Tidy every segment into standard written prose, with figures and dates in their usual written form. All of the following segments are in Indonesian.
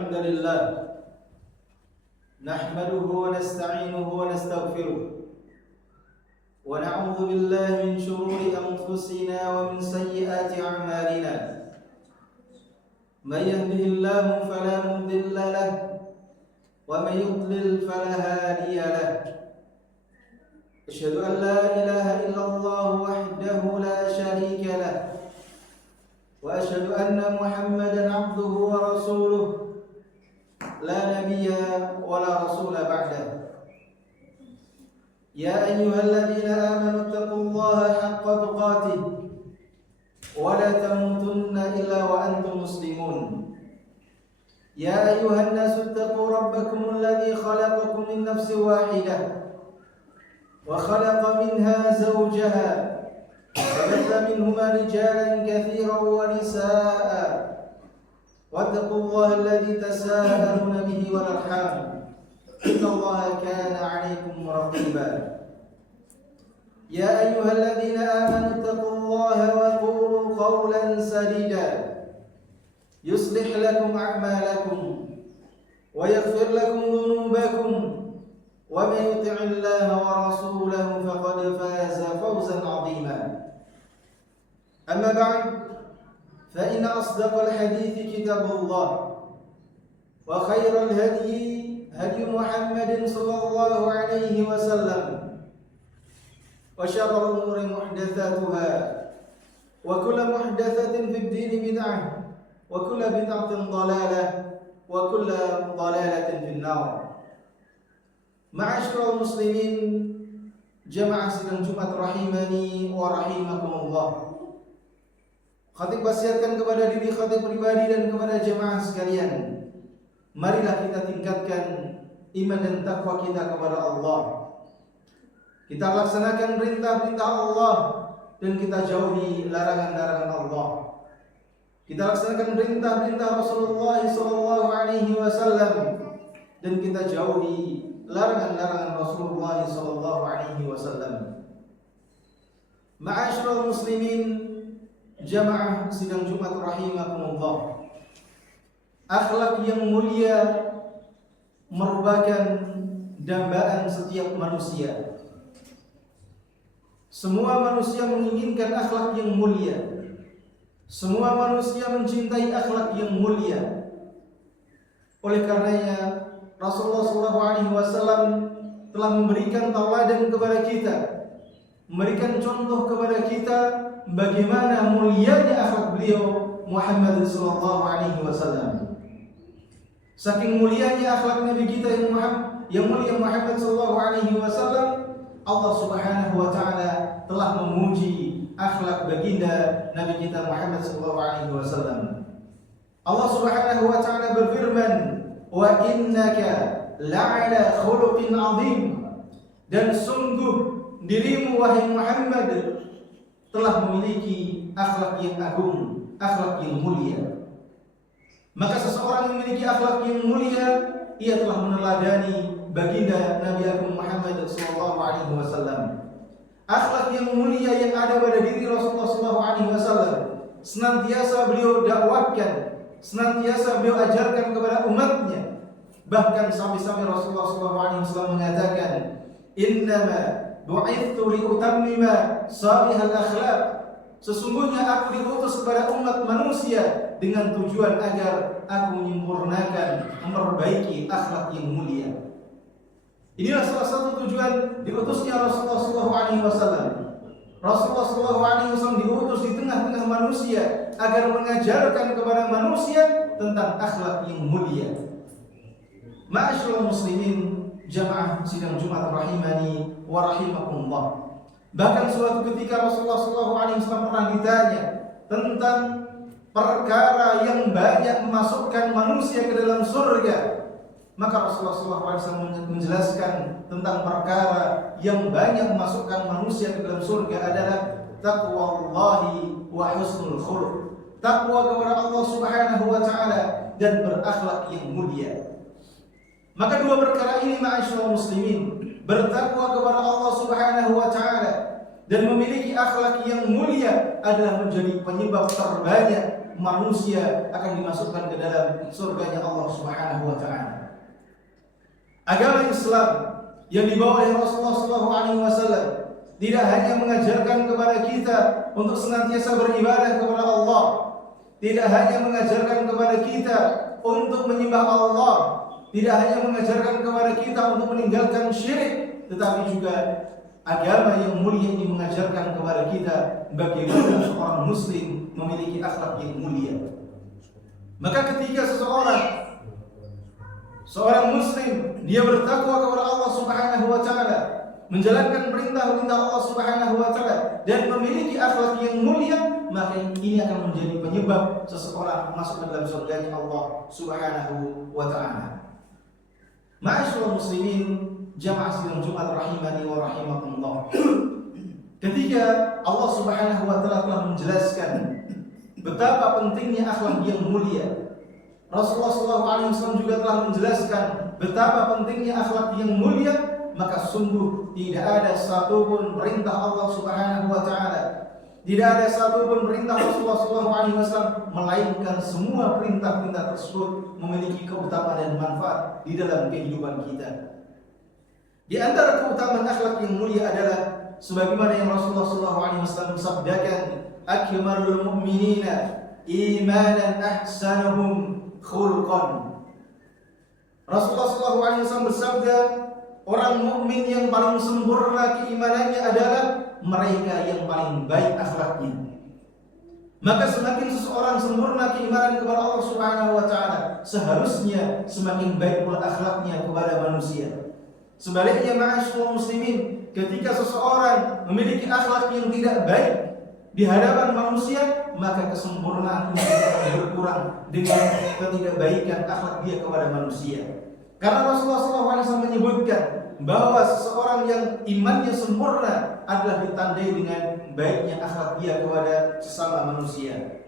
الحمد لله نحمده ونستعينه ونستغفره ونعوذ بالله من شرور أنفسنا ومن سيئات أعمالنا من يهده الله فلا مضل له ومن يضلل فلا هادي له أشهد أن لا إله إلا الله وحده لا شريك له وأشهد أن محمدا عبده ورسوله لا نبي ولا رسول بعده يا أيها الذين آمنوا اتقوا الله حق تقاته ولا تموتن إلا وأنتم مسلمون يا أيها الناس اتقوا ربكم الذي خلقكم من نفس واحدة وخلق منها زوجها وبث منهما رجالا كثيرا ونساء واتقوا الله الذي تساءلون به والأرحام إن الله كان عليكم رقيبا يا أيها الذين آمنوا اتقوا الله وقولوا قولا سديدا يصلح لكم أعمالكم ويغفر لكم ذنوبكم ومن يطع الله ورسوله فقد فاز فوزا عظيما أما بعد فإن أصدق الحديث كتاب الله وخير الهدي هدي محمد صلى الله عليه وسلم وشر الأمور محدثاتها وكل محدثة في الدين بدعة وكل بدعة ضلالة وكل ضلالة في النار. Ma'asyiral muslimin, jamaah sidang Jumat rahimani wa rahimakumullah. Khatib wasiatkan kepada diri khatib pribadi dan kepada jamaah sekalian, marilah kita tingkatkan iman dan takwa kita kepada Allah. Kita laksanakan perintah-perintah Allah dan kita jauhi larangan-larangan Allah. Kita laksanakan perintah-perintah Rasulullah sallallahu alaihi wasallam dan kita jauhi larangan-larangan Rasulullah sallallahu alaihi wasallam. Ma'asyiral muslimin, jamaah sidang Jumat rahimakumullah. Akhlak yang mulia merupakan dambaan setiap manusia. Semua manusia menginginkan akhlak yang mulia. Semua manusia mencintai akhlak yang mulia. Oleh karenanya Rasulullah SAW telah memberikan tauladan kepada kita, memberikan contoh kepada kita bagaimana mulianya akhlak beliau Muhammad SAW. Saking mulianya akhlak Nabi kita yang mulia Muhammad SAW, Allah Subhanahu wa taala telah memuji akhlak baginda Nabi kita Muhammad SAW. Allah Subhanahu wa taala berfirman, wa innaka la'ala khuluqin azim, dan sungguh dirimu wahai Muhammad telah memiliki akhlak yang agung, akhlak yang mulia. Maka seseorang yang memiliki akhlak yang mulia, ia telah meneladani baginda Nabi Agung Muhammad sallallahu alaihi wasallam. Akhlak yang mulia yang ada pada diri Rasulullah sallallahu alaihi wasallam senantiasa beliau dakwahkan, senantiasa beliau ajarkan kepada umatnya. Bahkan sampai-sampai Rasulullah SAW mengatakan, innama bu'ithtu liutammima salihal akhlaq. Sesungguhnya aku diutus kepada umat manusia dengan tujuan agar aku menyempurnakan, memperbaiki akhlak yang mulia. Inilah salah satu tujuan diutusnya Rasulullah SAW. Rasulullah SAW diutus di tengah-tengah manusia agar mengajarkan kepada manusia tentang akhlak yang mulia. Ma'asyiral muslimin, jamaah sidang Jumat rahimani wa rahimakumullah. Bahkan suatu ketika Rasulullah SAW pernah ditanya tentang perkara yang banyak memasukkan manusia ke dalam surga. Maka Rasulullah SAW menjelaskan tentang perkara yang banyak memasukkan manusia ke dalam surga adalah taqwallahi wa husnul khuluq. Takwa kepada Allah Subhanahu wa taala dan berakhlak yang mulia. Maka dua perkara ini ma'asyiral muslimin, bertakwa kepada Allah Subhanahu wa taala dan memiliki akhlak yang mulia adalah menjadi penyebab terbanyak manusia akan dimasukkan ke dalam surganya Allah Subhanahu wa taala. Agama Islam yang dibawa oleh Rasulullah SAW tidak hanya mengajarkan kepada kita untuk senantiasa beribadah kepada Allah, tidak hanya mengajarkan kepada kita untuk menyembah Allah, tidak hanya mengajarkan kepada kita untuk meninggalkan syirik, tetapi juga agama yang mulia ini mengajarkan kepada kita bagaimana seorang muslim memiliki akhlak yang mulia. Maka ketika seorang muslim dia bertakwa kepada Allah Subhanahu wa taala, menjalankan perintah-perintah Allah Subhanahu wa taala dan memiliki akhlak yang mulia, maka ini akan menjadi penyebab seseorang masuk ke dalam surganya Allah Subhanahu wa taala. Ma'asyiral muslimin, jamaah sidang Jumat rahimani wa rahimakumullah. Ketika Allah Subhanahu wa taala telah menjelaskan betapa pentingnya akhlak yang mulia, Rasulullah SAW juga telah menjelaskan betapa pentingnya akhlak yang mulia, maka sungguh tidak ada satupun perintah Allah Subhanahu wa taala, tidak ada satupun perintah Rasulullah SAW, melainkan semua perintah-perintah tersebut memiliki keutamaan dan manfaat di dalam kehidupan kita. Di antara keutamaan akhlak yang mulia adalah sebagaimana yang Rasulullah SAW sabdakan, akmalul mu'minina imanan ahsanuhum khulqan. Rasulullah SAW bersabda, orang mukmin yang paling sempurna keimanannya adalah mereka yang paling baik akhlaknya. Maka semakin seseorang sempurna keimanan kepada Allah Subhanahu wa taala, seharusnya semakin baik pula akhlaknya kepada manusia. Sebaliknya, ma'asyiral muslimin, ketika seseorang memiliki akhlak yang tidak baik di hadapan manusia, maka kesempurnaan ini akan berkurang dengan ketidakbaikan akhlak dia kepada manusia. Karena Rasulullah SAW menyebutkan bahwa seseorang yang imannya sempurna adalah ditandai dengan baiknya akhlak dia kepada sesama manusia.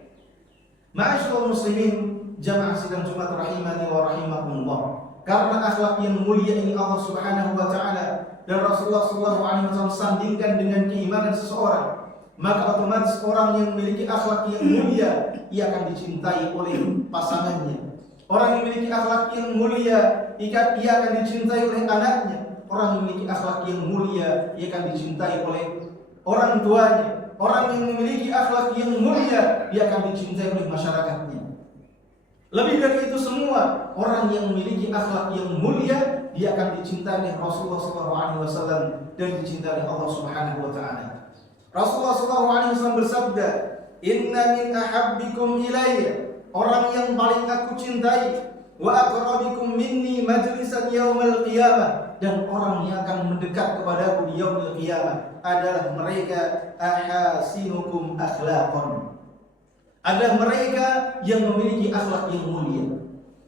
Ma'asyiral muslimin, jamaah sidang Jumat rahimani wa rahimakumullah. Karena akhlak yang mulia ini Allah Subhanahu wa taala dan Rasulullah SAW sandingkan dengan keimanan seseorang, maka otomatis orang yang memiliki akhlak yang mulia ia akan dicintai oleh pasangannya. Orang yang memiliki akhlak yang mulia ia akan dicintai oleh anaknya. Orang yang memiliki akhlak yang mulia ia akan dicintai oleh orang tuanya. Orang yang memiliki akhlak yang mulia ia akan dicintai oleh masyarakatnya. Lebih dari itu semua, orang yang memiliki akhlak yang mulia dia akan dicintai oleh Rasulullah SAW dan dicintai oleh Allah Subhanahu wa taala. Rasulullah SAW bersabda, "Inna min ahabbikum ilayya," orang yang paling aku cintai, "wa aqrabikum minni majlisan yaumal qiyamah," dan orang yang akan mendekat kepadaku di yaumil qiyamah adalah mereka ahasinukum akhlaqan, adalah mereka yang memiliki akhlak yang mulia.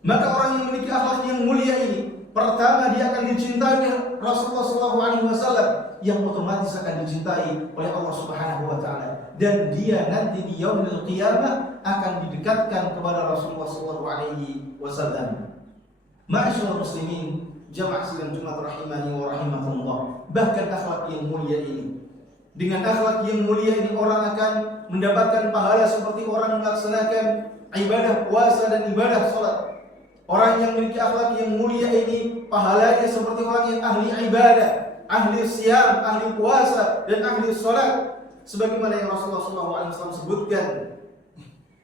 Maka orang yang memiliki akhlak yang mulia ini, pertama dia akan dicintai oleh Rasulullah SAW, yang otomatis akan dicintai oleh Allah Subhanahu wa taala, dan dia nanti di yaumil qiyamah akan didekatkan kepada Rasulullah SAW. Ma'asyiral muslimin, jamaah sidang Jumat rahimani wa rahimakumullah. Bahkan akhlak yang mulia ini, dengan akhlak yang mulia ini orang akan mendapatkan pahala seperti orang melaksanakan ibadah puasa dan ibadah salat. Orang yang memiliki akhlak yang mulia ini pahalanya seperti orang yang ahli ibadah, ahli siyam, ahli puasa dan ahli salat. Sebagaimana yang Rasulullah SAW sebutkan,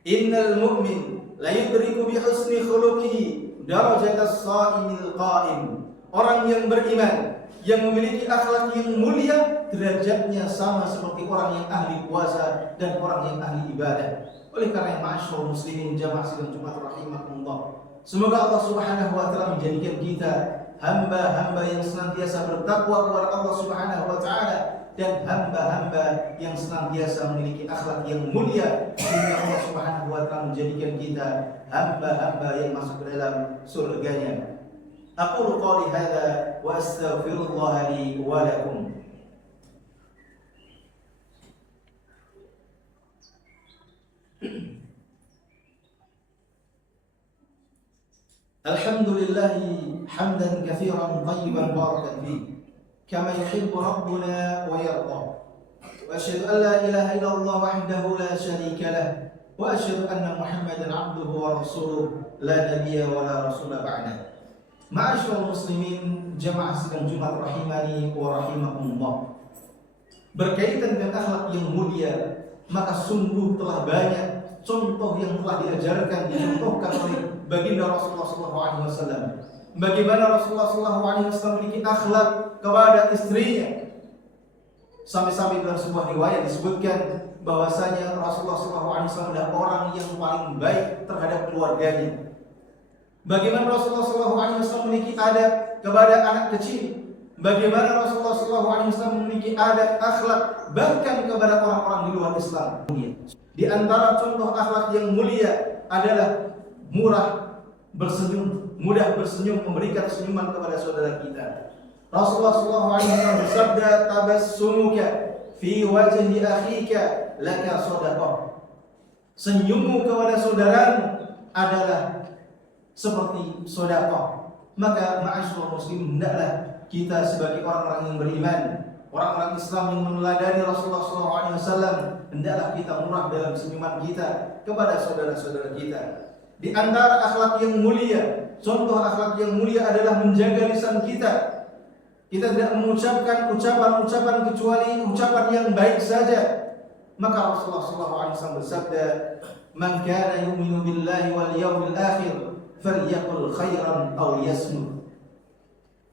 innal mu'min la yudriku bi husni khuluqihi darajatas shaimil qa'im. Orang yang beriman, yang memiliki akhlak yang mulia, derajatnya sama seperti orang yang ahli puasa dan orang yang ahli ibadah. Oleh karena yang ma'asyiral muslimin, jamaah sidang Jumat rahimakumullah, semoga Allah Subhanahu wa taala menjadikan kita hamba-hamba yang senantiasa bertakwa kepada Allah Subhanahu wa taala dan hamba-hamba yang senantiasa memiliki akhlak yang mulia, sehingga Allah Subhanahu wa taala menjadikan kita hamba-hamba yang masuk ke dalam surganya. Aqulu qawli hadza wa astaghfirullah li wa lakum. Alhamdulillahi hamdan katsiran tayyiban barakan fihi kama yuhibbu rabbuna wa yarda. Wa asyhadu an la ilaha illallah wahdahu la syarika lah wa asyhadu anna Muhammadan 'abduhu wa rasuluh la nabiyya wa la rasula ba'da. Ma'asyiral muslimin, jamaah sidang Jumat rahimani wa rahimakumullah. Berkaitan dengan akhlak yang mulia, maka sungguh telah banyak contoh yang telah diajarkan, dicontohkan oleh baginda Rasulullah SAW. Bagaimana Rasulullah SAW memiliki akhlak kepada istrinya. Sampai-sampai dalam sebuah riwayat disebutkan bahwasanya Rasulullah SAW adalah orang yang paling baik terhadap keluarganya. Bagaimana Rasulullah SAW memiliki adab kepada anak kecil. Bagaimana Rasulullah SAW memiliki adab akhlak bahkan kepada orang-orang di luar Islam. Di antara contoh akhlak yang mulia adalah murah bersenyum, mudah bersenyum, memberikan senyuman kepada saudara kita. Rasulullah SAW bersabda, tabassumuka fi wajhi akhika laka shadaqah. Senyummu kepada saudaramu adalah seperti sedekah. Maka ma'asyiral muslimin, hendaklah kita sebagai orang-orang yang beriman, orang-orang Islam yang meneladani Rasulullah SAW, hendaklah kita murah dalam senyuman kita kepada saudara-saudara kita. Di antara akhlak yang mulia, contoh akhlak yang mulia adalah menjaga lisan kita. Kita tidak mengucapkan ucapan-ucapan kecuali ucapan yang baik saja. Maka Rasulullah SAW bersabda, "Man kana yu'minu billahi wal yawmil akhir falyaqul khairan aw liyasmut."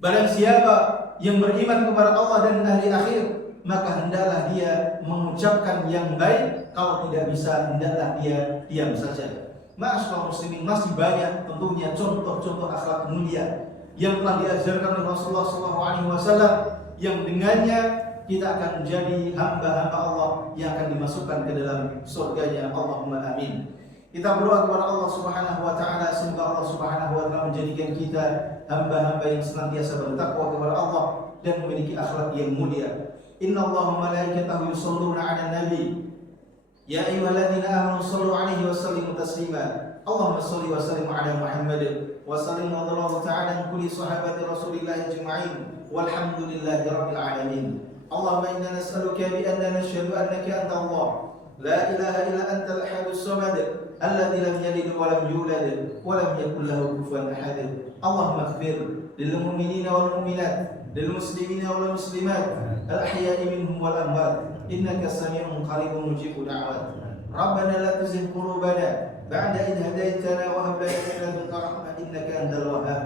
Barang siapa yang beriman kepada Allah dan hari akhir, maka hendaklah dia mengucapkan yang baik. Kalau tidak bisa, hendaklah dia diam saja. Ma'asyiral muslimin, masih banyak tentunya contoh-contoh akhlak mulia yang telah diajarkan oleh Rasulullah SAW, yang dengannya kita akan menjadi hamba-hamba Allah yang akan dimasukkan ke dalam surganya. Allahumma amin. Kita berdoa kepada Allah Subhanahu wa taala, semoga Allah Subhanahu wa taala menjadikan kita hamba-hamba yang senantiasa bertakwa kepada Allah dan memiliki akhlak yang mulia. Innallaha wa malaikatahu yusholluna 'alan nabi. Ya ayyuhalladzina amanu shallu 'alaihi wa sallimu taslima. Allahumma shalli wa sallim 'ala Muhammad wa sallim wa sallallahu ta'ala an kulli sahabati Rasulillah ajma'in. Walhamdulillahi rabbil alamin. Allahumma inna nas'aluka bi anna nashhadu annaka anta Allah, la ilaha illa anta al-ahadus samad, alladzi lam yalid wa lam yulad wa lam yakul lahu kufuwan ahad. Allahumma ighfir lil mu'minina wal mu'minat, lil muslimina wal muslimat, al ahya'i minhum wal amwat, innaka sami'un qaribun mujibud da'wat. Rabbana la tuzigh qulubana ba'da idh hadaytana wa hab lana min ladunka rahmah innaka antal wahhab.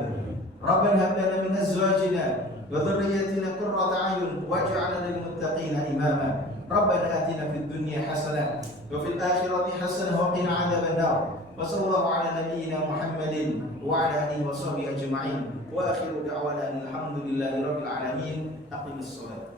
Rabbana hab lana min azwajina wa dhurriyyatina qurrata a'yun waj'alna lil muttaqina imama. Rabbana atina fid dunya hasanah wa fil akhirati hasanah wa qina 'adzaban nar. Wa sallallahu 'ala nabiyyina Muhammadin wa 'ala alihi wa sahbihi ajma'in. Wa akhiru da'wana alhamdulillahi rabbil alamin. Aqimis shalah.